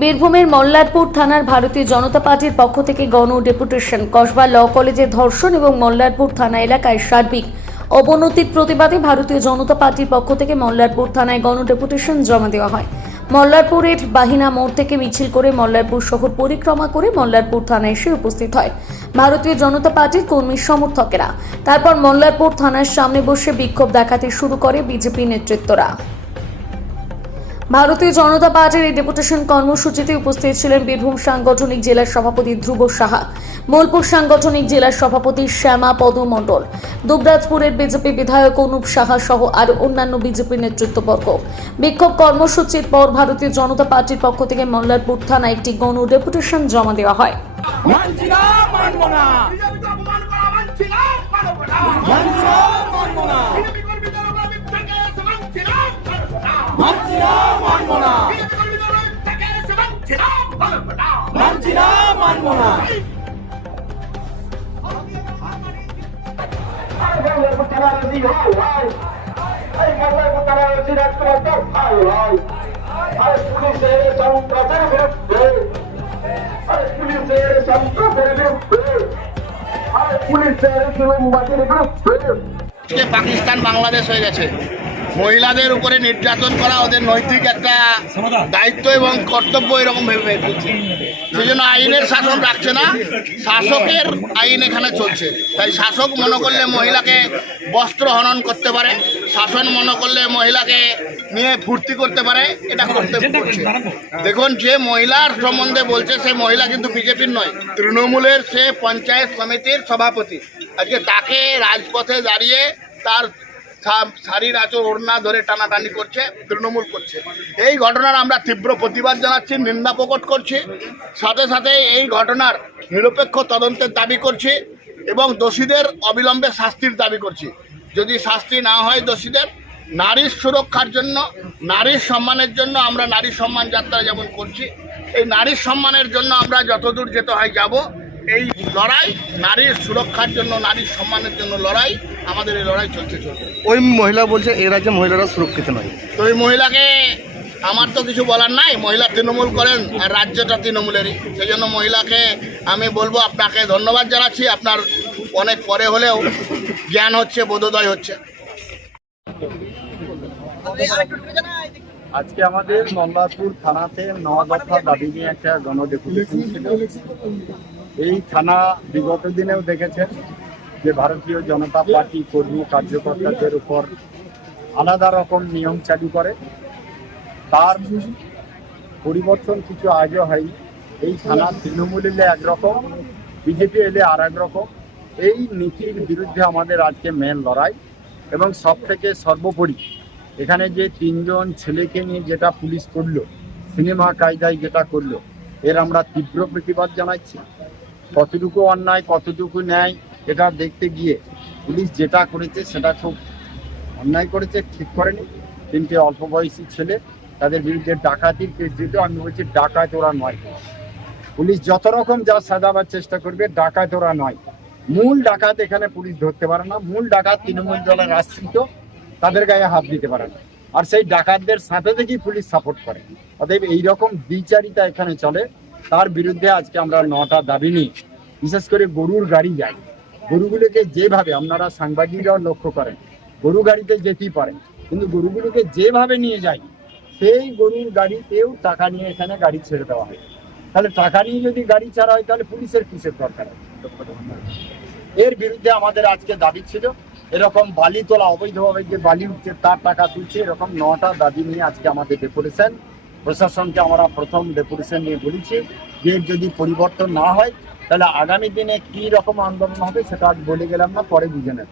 বীরভূমের মল্লারপুর থানার ভারতীয় জনতা পার্টির পক্ষ থেকে গণ ডেপুটেশন কসবা ল কলেজে ধর্ষণ এবং মল্লারপুর থানা এলাকায় সার্বিক অবনতির প্রতিবাদে ভারতীয় জনতা পার্টির পক্ষ থেকে মল্লারপুর থানায় গণ ডেপুটেশন জমা দেওয়া হয়। মল্লারপুরের বাহিনা মোড় থেকে মিছিল করে মল্লারপুর শহর পরিক্রমা করে মল্লারপুর থানায় এসে উপস্থিত হয় ভারতীয় জনতা পার্টির কর্মী সমর্থকেরা। তারপর মল্লারপুর থানার সামনে বসে বিক্ষোভ দেখাতে শুরু করে বিজেপি নেতৃত্বরা। ভারতীয় জনতা পার্টির এই ডেপুটেশন কর্মসূচিতে উপস্থিত ছিলেন বীরভূম সাংগঠনিক জেলার সভাপতি ধ্রুব সাহা, বোলপুর সাংগঠনিক জেলার সভাপতি শ্যামা পদ মণ্ডল, দুবরাজপুরের বিজেপি বিধায়ক অনুপ সাহা সহ আরও অন্যান্য বিজেপি নেতৃত্ববর্গ। বিক্ষোভ কর্মসূচির পর ভারতীয় জনতা পার্টির পক্ষ থেকে মল্লারপুর থানায় একটি গণ ডেপুটেশন জমা দেওয়া হয়। পাকিস্তান বাংলাদেশ হয়ে গেছে। মহিলাদের উপরে নির্যাতন করা ওদের নৈতিক একটা দায়িত্ব এবং কর্তব্য এরকম ভেবে ফেলছে। সেই জন্য আইনের শাসন রাখছে না, শাসকের আইন এখানে চলছে। তাই শাসক মনে করলে মহিলাকে বস্ত্র হনন করতে পারে, শাসন মনে করলে মহিলাকে নিয়ে ফুর্তি করতে পারে, এটা করতে করছে। দেখুন, যে মহিলার সম্বন্ধে বলছে সে মহিলা কিন্তু বিজেপির নয়, তৃণমূলের, সে পঞ্চায়েত সমিতির সভাপতি। আজকে তাকে রাজপথে দাঁড়িয়ে তার শাড়ির আঁচল ওড়না ধরে টানাটানি করছে, তৃণমূল করছে। এই ঘটনার আমরা তীব্র প্রতিবাদ জানাচ্ছি, নিন্দা প্রকট করছি। সাথে সাথে এই ঘটনার নিরপেক্ষ তদন্তের দাবি করছি এবং দোষীদের অবিলম্বে শাস্তির দাবি করছি। যদি শাস্তি না হয় দোষীদের, নারীর সুরক্ষার জন্য, নারীর সম্মানের জন্য আমরা নারী সম্মান যাত্রা যেমন করছি, এই নারীর সম্মানের জন্য আমরা যতদূর যেতে হয় যাব। এই লড়াই নারীর সুরক্ষার জন্য, নারীর সম্মানের জন্য লড়াই, আমাদের এই লড়াই চলছে। ওই মহিলা বলছে এ রাজ্যে মহিলারা সুরক্ষিত নয়। তো ওই মহিলাকে আমার তো কিছু বলার নাই, মহিলা তৃণমূল করেন আর রাজ্যটা তৃণমূলেরই। সেই জন্য মহিলাকে আমি বলবো, আপনাকে ধন্যবাদ জানাচ্ছি। আপনার অনেক পরে হলেও জ্ঞান হচ্ছে, বোধোদয় হচ্ছে। আজকে আমাদের মল্লারপুর থানাতে 9 দফা দাবি নিয়ে একটা গণ ডেপুটেশন ছিল। এই থানা বিগত দিনেও দেখেছেন যে ভারতীয় জনতা পার্টি কর্মী কার্যকর্তাদের উপর আলাদা রকম নিয়ম চালু করে। তার পরিবর্তন কিছু আগে হয়। এই থানা তৃণমূল এলে একরকম, বিজেপি এলে আর একরকম। এই নীতির বিরুদ্ধে আমাদের আজকে মেন লড়াই। এবং সব থেকে সর্বোপরি এখানে যে 3 জন ছেলেকে নিয়ে যেটা পুলিশ করলো, সিনেমা কায়দায় যেটা করলো, এর আমরা তীব্র প্রতিবাদ জানাচ্ছি। কতটুকু অন্যায়, কতটুকু ন্যায়, এটা দেখতে গিয়ে পুলিশ যেটা করেছে সেটা খুব অন্যায় করেছে, ঠিক করেনি। 3টে অল্প বয়সী ছেলে, তাদের বিরুদ্ধে ডাকাতির কেস দিল। আমি বলছি ডাকাত ওরা নয়। পুলিশ যত রকম যা সাজাবার চেষ্টা করবে, ডাকাত ওরা নয়। মূল ডাকাত এখানে পুলিশ ধরতে পারে না। মূল ডাকাত তৃণমূল দলের আশ্রিত, তাদের গায়ে হাত দিতে পারে না। আর সেই ডাকাতদের সাথে থেকেই পুলিশ সাপোর্ট করে। অতএব এইরকম দ্বিচারিতা এখানে চলে। তার বিরুদ্ধে আজকে আমরা 9টা দাবি নিই। বিশেষ করে গরুর গাড়ি যায়, গরুগুলোকে যেভাবে আপনারা সাংবাদিকরাও লক্ষ্য করেন, গরু গাড়িতে যেতেই পারেন, কিন্তু গরুগুলোকে যেভাবে নিয়ে যায়, সেই গরুর গাড়িতেও টাকা নিয়ে এখানে গাড়ি ছেড়ে দেওয়া হয়। তাহলে টাকা নিয়ে যদি গাড়ি ছাড়া হয়, তাহলে পুলিশের কিসের দরকার? এর বিরুদ্ধে আমাদের আজকে দাবি ছিল। এরকম বালি তোলা, অবৈধভাবে যে বালি উঠছে তার টাকা তুলছে, এরকম 9টা দাবি নিয়ে আজকে আমাদের ডেপুটেশন। প্রশাসনকে আমরা প্রথম ডেপুটেশন নিয়ে বলেছি যে যদি পরিবর্তন না হয় তাহলে আগামী দিনে কি রকম আন্দোলন হবে সেটা আজ বলে গেলাম না, পরে বুঝে নেব।